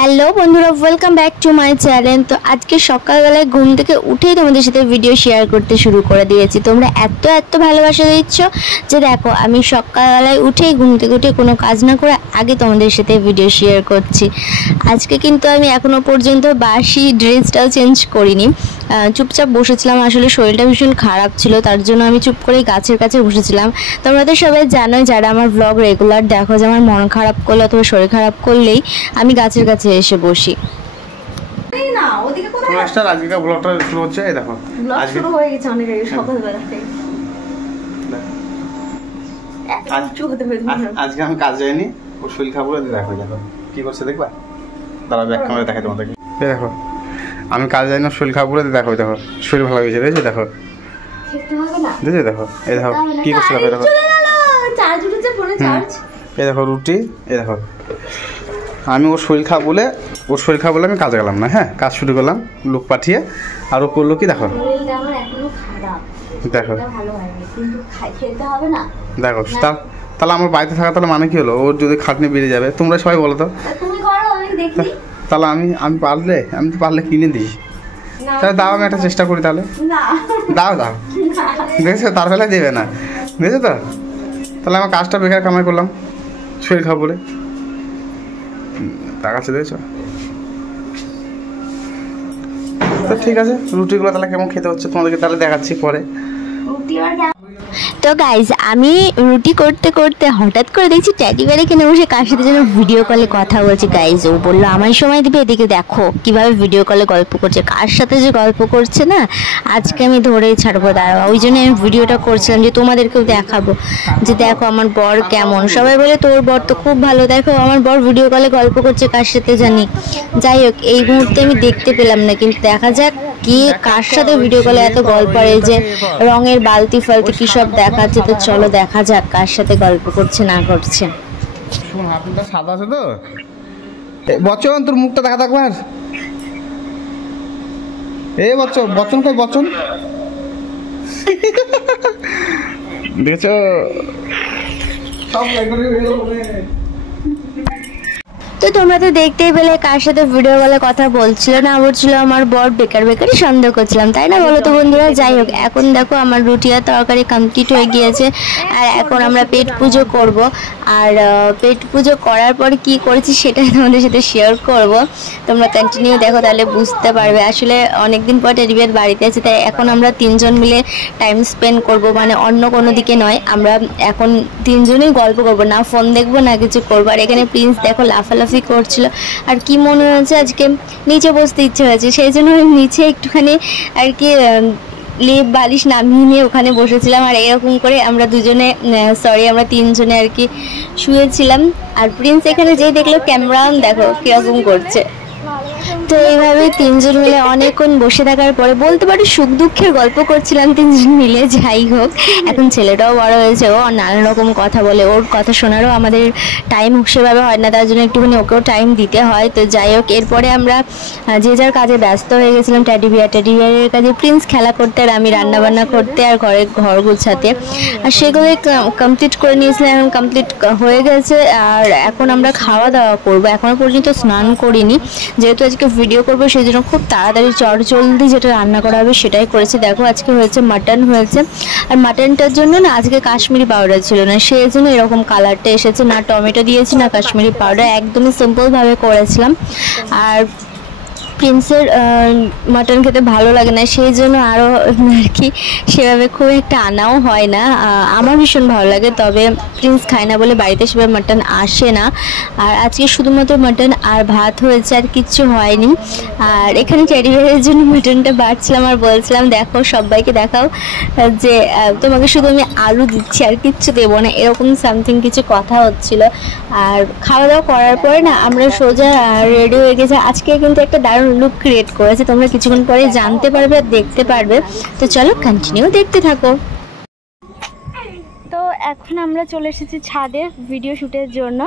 Hello বন্ধুরা, welcome back to my channel. তো আজকে সকালবেলায় ঘুম থেকে উঠেই তোমাদের সাথে ভিডিও শেয়ার করতে শুরু করে দিয়েছি। তোমরা এত ভালোবাসা দিচ্ছ যে দেখো আমি সকালবেলায় উঠেই ঘুম থেকে উঠে কোনো কাজ না করে আগে তোমাদের সাথে ভিডিও শেয়ার করছি। আজকে কিন্তু আমি এখনও পর্যন্ত বাসি ড্রেসটাও চেঞ্জ করিনি, চুপচাপ বসেছিলাম। আসলে শরীরটা ভীষণ খারাপ ছিল, তার জন্য আমি চুপ করে গাছের কাছে বসেছিলাম। তোমরা তো সবাই জানোই যারা আমার ব্লগ রেগুলার দেখো যে আমার মন খারাপ করলে অথবা শরীর খারাপ করলেই আমি গাছের কাছে এসে বসি। আজকে ব্লগটা শুরু হচ্ছে, এই দেখো আজকে শুরু হয়ে গেছে অনেক আগে সকালবেলা থেকে। আজকে আমি কাজ যাইনি, ও শরীর খারাপ বলে দেখো দেখো কি করছে দেখবা, দাঁড়া ব্যাক ক্যামেরা দেখাই তোমাদেরকে। এই দেখো আমি কাজ যাই না, শরীর খারাপ বলে দেখো দেখো শরীর ভালো হয়েছে, দেখছো দেখো দেখছো দেখো এই দেখো কি করছে দেখো দেখো এই দেখো রুটি। এই দেখো আমি ওর শরীর খারাপ বলে আমি কাজে গেলাম না, হ্যাঁ কাজ শুরু করলাম লোক পাঠিয়ে, আর ও করলো কি দেখো দেখো দেখো। তাহলে আমার বাড়িতে থাকা তাহলে মানে কি হলো, ওর যদি খাটনি বেড়ে যাবে। তোমরা সবাই বলো তো, তাহলে আমি পারলে কিনে দিই, তাহলে দাও আমি একটা চেষ্টা করি, তাহলে দাও দেখেছো তার বেলায় দেবে না, দেখেছো তো। তাহলে আমার কাজটা বেকার কামাই করলাম শরীর খারাপ বলে, তাকাচ্ছে দেখেছো তো। ঠিক আছে রুটিগুলো তাহলে কেমন খেতে হচ্ছে তোমাদেরকে তাহলে দেখাচ্ছি পরে। তো গাইজ আমি রুটি করতে করতে হঠাৎ করে দেখছি ট্যাডি বেয়ার এখানে বসে কার সাথে যেন ভিডিও কলে কথা বলছে। গাইজ ও বললো আমার সময় দিবে, এদিকে দেখো কিভাবে ভিডিও কলে গল্প করছে, কার সাথে যে গল্প করছে না আজকে আমি ধরেই ছাড়বো। দাঁড়াও, ওই জন্য আমি ভিডিওটা করছিলাম যে তোমাদেরকেও দেখাবো যে দেখো আমার বর কেমন। সবাই বলে তোর বর তো খুব ভালো, দেখো আমার বর ভিডিও কলে গল্প করছে কার সাথে জানি। যাই হোক এই মুহূর্তে আমি দেখতে পেলাম না, কিন্তু দেখা যাক কি কার সাথে ভিডিও কলে এত গল্প, এই যে রঙের বালতি ফালতি কি সব দেখাচ্ছে। তো চলো দেখা যাক কার সাথে গল্প করছে না করছে। হাতটা সাদা আছে তো বচন, তোর মুখটা দেখা থাকবার। এই বচন কই বচন দেখছো সব তো তোমরা তো দেখতেই পেলে কার সাথে ভিডিও কলে কথা বলছিল না বলছিল আমার বর, বেকারই সন্দেহ করছিলাম, তাই না বলো তো বন্ধুরা। যাই হোক এখন দেখো আমার রুটি আর তরকারি কমপ্লিট হয়ে গিয়েছে, আর এখন আমরা পেট পুজো করব। আর পেট পুজো করার পর কি করেছি সেটা তোমাদের সাথে শেয়ার করব, তোমরা কন্টিনিউ দেখো তাহলে বুঝতে পারবে। আসলে অনেকদিন পর টেডি বিয়ার বাড়িতে আছে, তাই এখন আমরা তিনজন মিলে টাইম স্পেন্ড করব, মানে অন্য কোনো দিকে নয়। আমরা এখন তিনজনেই গল্প করব, না ফোন দেখবো না কিছু করবো। আর এখানে প্রিন্স দেখো লাফালাফি করছিল, আর কি মনে হয়েছে আজকে নিচে বসতে ইচ্ছে হয়েছে, সেই জন্য নিচে একটুখানি আর কি লেপ বালিশ নামিয়ে নিয়ে ওখানে বসেছিলাম। আর এরকম করে আমরা আমরা তিনজনে আর কি শুয়েছিলাম। আর প্রিন্স এখানে যেই দেখলো ক্যামেরা দেখো কিরকম করছে। তো এইভাবে তিনজন মিলে অনেকক্ষণ বসে থাকার পরে বলতে পারি সুখ দুঃখের গল্প করছিলাম তিনজন মিলে। যাই হোক এখন ছেলেটাও বড় হয়েছে, ও নানান রকম কথা বলে, ওর কথা শোনারও আমাদের টাইম সেভাবে হয় না, তার জন্য একটুখানি ওকেও টাইম দিতে হয়। তো যাই হোক এরপরে আমরা যে যার কাজে ব্যস্ত হয়ে গেছিলাম। টেডি বিয়ারের কাজে প্রিন্স খেলা করতে, আর আমি রান্নাবান্না করতে আর ঘর গুছাতে, আর সেগুলো কমপ্লিট করে নিয়েছিলাম। এখন কমপ্লিট হয়ে গেছে, আর এখন আমরা খাওয়া দাওয়া করবো। এখনও পর্যন্ত স্নান করিনি, যেহেতু আজকে ভিডিও করবো সেই জন্য খুব তাড়াতাড়ি চটজলদি যেটা রান্না করা হবে সেটাই করেছি। দেখো আজকে হয়েছে মাটন হয়েছে, আর মাটনটার জন্য না আজকে কাশ্মীরি পাউডার ছিল না, সেই জন্য এরকম কালারটা এসেছে। না টমেটো দিয়েছি না কাশ্মীরি পাউডার, একদমই সিম্পলভাবে করেছিলাম। আর প্রিন্সের মাটন খেতে ভালো লাগে না, সেই জন্য আরও আর কি সেভাবে খুব একটা আনাও হয় না। আমার ভীষণ ভালো লাগে, তবে প্রিন্স খায় না বলে বাড়িতে সেভাবে মাটন আসে না। আর আজকে শুধুমাত্র মাটন আর ভাত হয়েছে, আর কিচ্ছু হয়নি। আর এখানে টেডি বিয়ারের জন্য মাটনটা বাড়ছিলাম, আর বলছিলাম দেখো সবাইকে দেখাও যে তোমাকে শুধু আমি আলু দিচ্ছি আর কিচ্ছু দেবো না, এরকম সামথিং কিছু কথা হচ্ছিল। আর খাওয়া দাওয়া করার পরে না আমরা সোজা রেডি হয়ে গেছি। আজকে কিন্তু একটা দারুণ লুক ক্রিয়েট করেছে, তোমরা কিছুক্ষণ পরে জানতে পারবে আর দেখতে পারবে। তো চলো কন্টিনিউ দেখতে থাকো। তো এখন আমরা চলে এসেছি ছাদে ভিডিও শ্যুটের জন্য।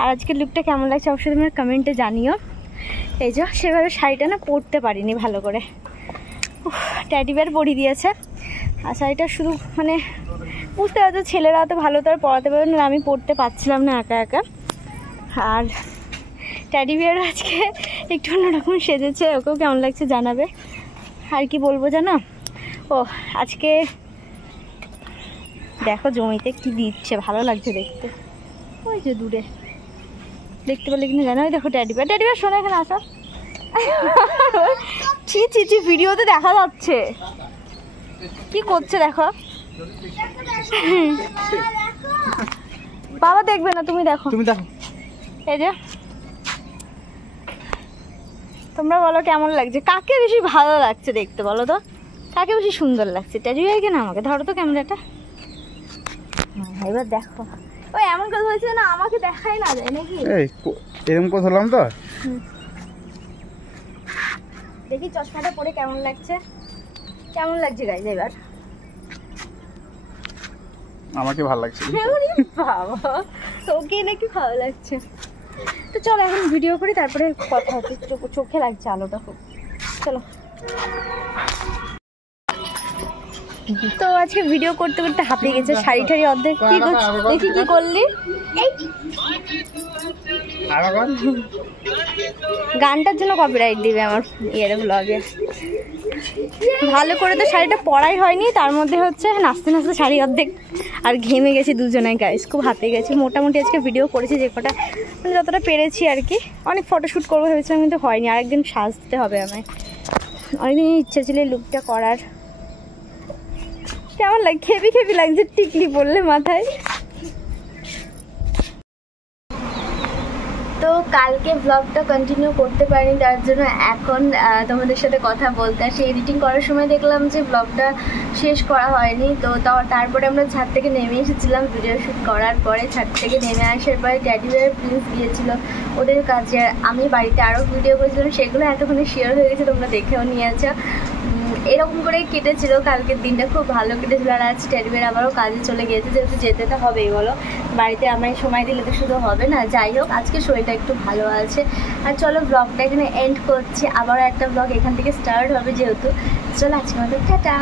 আর আজকে লুকটা কেমন লাগছে অবশ্যই তোমরা কমেন্টে জানিও। এই যে সেভাবে শাড়িটা না পরতে পারিনি ভালো করে, টেডি বিয়ার পরিয়ে দিয়েছে। আর শাড়িটা শুধু মানে বুঝতে পারছো ছেলেরা তো ভালো তো আর পরাতে পারবে না, আমি পরতে পারছিলাম না একা একা। আর ট্যাডি বিয়ার আজকে একটু অন্যরকম সেজেছে, ওকেও কেমন লাগছে জানাবে। আর কি বলবো জানো, ও আজকে দেখো জমিতে কি দিচ্ছে, ভালো লাগছে দেখতে। ওই যে দূরে দেখতে পেলে কিনা জানো, ওই দেখো ট্যাডি বিয়ার শোনো এখানে আসো। ছি ছি ছি, ভিডিওতে দেখা যাচ্ছে কি করছে দেখো। বাবা দেখবে না, তুমি দেখো। তুমি দেখো। এই যে তোমরা বলো কেমন লাগছে, কাকে বেশি ভালো লাগছে দেখতে বলো তো, কাকে বেশি সুন্দর লাগছে? ট্যাডি বিয়ারকে না আমাকে? ধরো তো ক্যামেরাটা। এবার দেখো, ওই এমন কথা হয়েছে না আমাকে দেখাই না যায় নাকি? এই এরকম কথা হলাম তো। দেখি চশমাটা পরে কেমন লাগছে, কেমন লাগছে গাইজ এবার? আমাকে ভালো লাগছে। বাবা তোকে নাকি ভালো লাগছে? তো চলো এখন ভিডিও করি, তারপরে কথা হচ্ছে। চোখে লাগছে আলোটা খুব। চলো। তো আজকে ভিডিও করতে করতে হাঁপিয়ে গেছে, শাড়ি ঠাড়ি অর্ধেক। কি করছিস দেখি, কি করলি? গানটার জন্য কপিরাইট দিবে আমার ইয়ের ব্লগে। ভালো করে তো শাড়িটা পরাই হয়নি, তার মধ্যে হচ্ছে নাচতে নাচতে শাড়ি অর্ধেক। আর ঘেমে গেছি দুজনায় গাইস, খুব হাঁপিয়ে গেছি। মোটামুটি আজকে ভিডিও করেছি যে কটা, মানে যতটা পেরেছি আর কি। অনেক ফটোশ্যুট করবো ভেবেছিলাম, কিন্তু হয়নি। আরেকদিন সাজতে হবে আমায়, অনেকদিন ইচ্ছে ছিল লুকটা করার। কেমন লাগে? খেপি খেপি লাগছে টিকলি পড়লে মাথায়। তো কালকে ব্লগটা কন্টিনিউ করতে পারিনি, তার জন্য এখন তোমাদের সাথে কথা বলতে আসি। এডিটিং করার সময় দেখলাম যে ব্লগটা শেষ করা হয়নি। তো তারপরে আমরা ছাদ থেকে নেমে এসেছিলাম ভিডিও শ্যুট করার পরে। ছাদ থেকে নেমে আসার পরে ট্যাডি বিয়ার প্রিন্স গিয়েছিল ওদের কাছে, আমি বাড়িতে আরও ভিডিও করেছিলাম, সেগুলো এতক্ষণে শেয়ার হয়ে গেছে, তোমরা দেখেও নিয়েছো। এরকম করে কেটেছিল কালকের দিনটা, খুব ভালো কেটেছিল। আর আজ ট্যাডি বিয়ার আবারও কাজে চলে গিয়েছে, যেহেতু যেতে তো হবেই বলো, বাড়িতে আমায় সময় দিলে তো শুধু হবে না। যাই হোক, আজকে শরীরটা একটু ভালো আছে। আর চলো ব্লগটা এখানে এন্ড করছি, আবারও একটা ব্লগ এখান থেকে স্টার্ট হবে যেহেতু। চলো আজকে আমাদের টাটা।